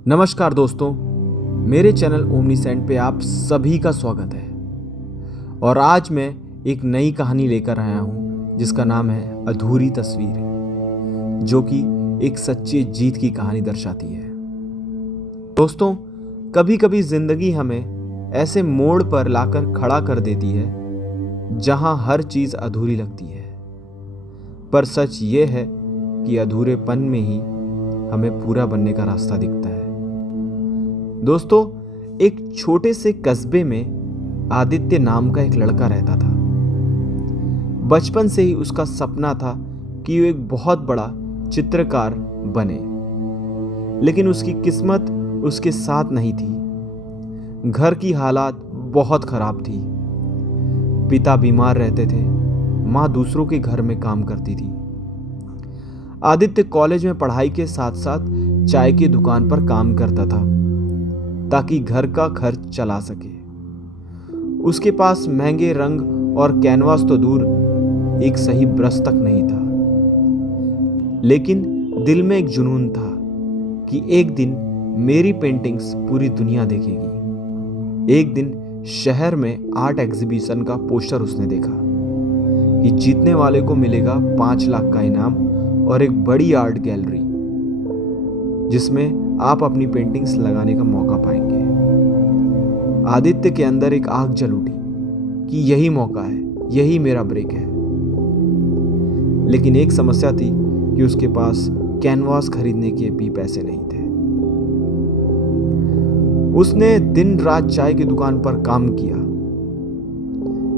नमस्कार दोस्तों, मेरे चैनल ओमनीसेंट पे आप सभी का स्वागत है। और आज मैं एक नई कहानी लेकर आया हूँ जिसका नाम है अधूरी तस्वीर, जो कि एक सच्ची जीत की कहानी दर्शाती है। दोस्तों, कभी कभी जिंदगी हमें ऐसे मोड़ पर लाकर खड़ा कर देती है जहां हर चीज अधूरी लगती है, पर सच ये है कि अधूरेपन में ही हमें पूरा बनने का रास्ता दिखता है। दोस्तों, एक छोटे से कस्बे में आदित्य नाम का एक लड़का रहता था। बचपन से ही उसका सपना था कि वो एक बहुत बड़ा चित्रकार बने, लेकिन उसकी किस्मत उसके साथ नहीं थी। घर की हालात बहुत खराब थी। पिता बीमार रहते थे, माँ दूसरों के घर में काम करती थी। आदित्य कॉलेज में पढ़ाई के साथ साथ चाय की दुकान पर काम करता था ताकि घर का खर्च चला सके। उसके पास महंगे रंग और कैनवास तो दूर, एक सही ब्रश तक नहीं था, लेकिन दिल में एक जुनून था कि एक दिन मेरी पेंटिंग्स पूरी दुनिया देखेगी। एक दिन शहर में आर्ट एग्जीबिशन का पोस्टर उसने देखा कि जीतने वाले को मिलेगा 5 लाख का इनाम और एक बड़ी आर्ट गैलरी जिसमें आप अपनी पेंटिंग्स लगाने का मौका पाएंगे। आदित्य के अंदर एक आग जल उठी कि यही मौका है, यही मेरा ब्रेक है। लेकिन एक समस्या थी कि उसके पास कैनवास खरीदने के भी पैसे नहीं थे। उसने दिन रात चाय की दुकान पर काम किया,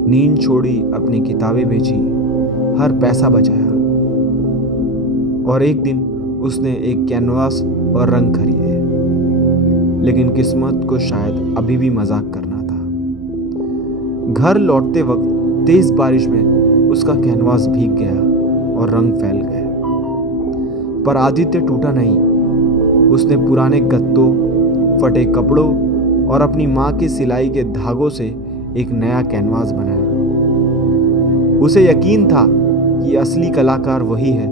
नींद छोड़ी, अपनी किताबें बेची, हर पैसा बचाया, और एक दिन उसने एक कैनवास और रंग खरीदे। लेकिन किस्मत को शायद अभी भी मजाक करना था। घर लौटते वक्त तेज बारिश में उसका कैनवास भीग गया और रंग फैल गए, पर आदित्य टूटा नहीं। उसने पुराने गत्तों, फटे कपड़ों और अपनी माँ की सिलाई के धागों से एक नया कैनवास बनाया। उसे यकीन था कि असली कलाकार वही है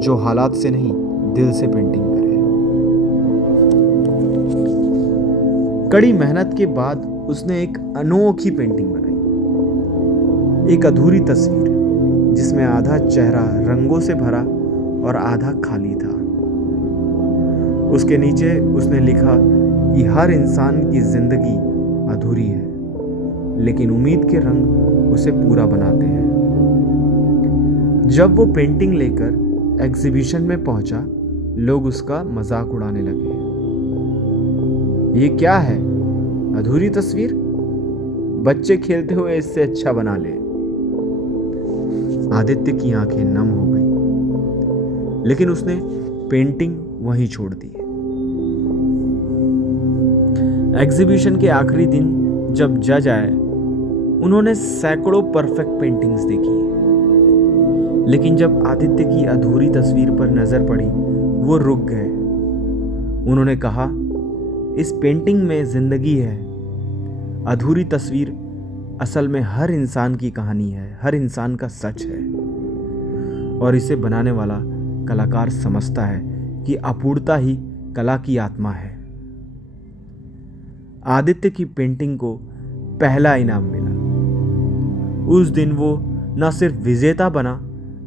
जो हालात से नहीं, दिल से पेंटिंग करे। कड़ी मेहनत के बाद उसने एक अनोखी पेंटिंग बनाई, एक अधूरी तस्वीर जिसमें आधा चेहरा रंगों से भरा और आधा खाली था। उसके नीचे उसने लिखा कि हर इंसान की जिंदगी अधूरी है, लेकिन उम्मीद के रंग उसे पूरा बनाते हैं। जब वो पेंटिंग लेकर एग्जीबिशन में पहुंचा, लोग उसका मजाक उड़ाने लगे। ये क्या है, अधूरी तस्वीर? बच्चे खेलते हुए इससे अच्छा बना ले। आदित्य की आंखें नम हो गई, लेकिन उसने पेंटिंग वहीं छोड़ दी। एग्जीबिशन के आखिरी दिन जब जज आए, उन्होंने सैकड़ों परफेक्ट पेंटिंग्स देखी, लेकिन जब आदित्य की अधूरी तस्वीर पर नजर पड़ी, वो रुक गए। उन्होंने कहा, इस पेंटिंग में जिंदगी है। अधूरी तस्वीर असल में हर इंसान की कहानी है, हर इंसान का सच है, और इसे बनाने वाला कलाकार समझता है कि अपूर्णता ही कला की आत्मा है। आदित्य की पेंटिंग को पहला इनाम मिला। उस दिन वो न सिर्फ विजेता बना,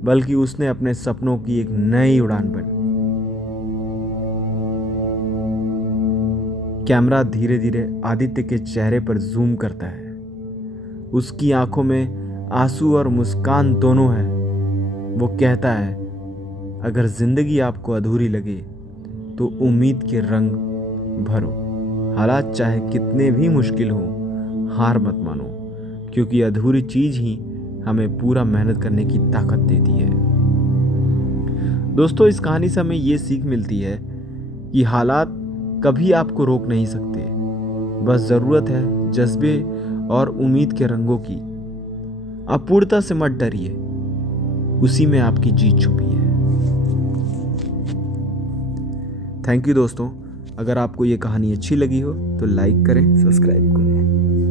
बल्कि उसने अपने सपनों की एक नई उड़ान भरी। कैमरा धीरे धीरे आदित्य के चेहरे पर जूम करता है। उसकी आंखों में आंसू और मुस्कान दोनों है। वो कहता है, अगर जिंदगी आपको अधूरी लगे तो उम्मीद के रंग भरो। हालात चाहे कितने भी मुश्किल हो, हार मत मानो, क्योंकि अधूरी चीज ही हमें पूरा मेहनत करने की ताकत देती है। दोस्तों, इस कहानी से हमें ये सीख मिलती है कि हालात कभी आपको रोक नहीं सकते, बस जरूरत है जज्बे और उम्मीद के रंगों की। अपूर्णता से मत डरिए, उसी में आपकी जीत छुपी है। थैंक यू दोस्तों। अगर आपको ये कहानी अच्छी लगी हो तो लाइक करें, सब्सक्राइब करें।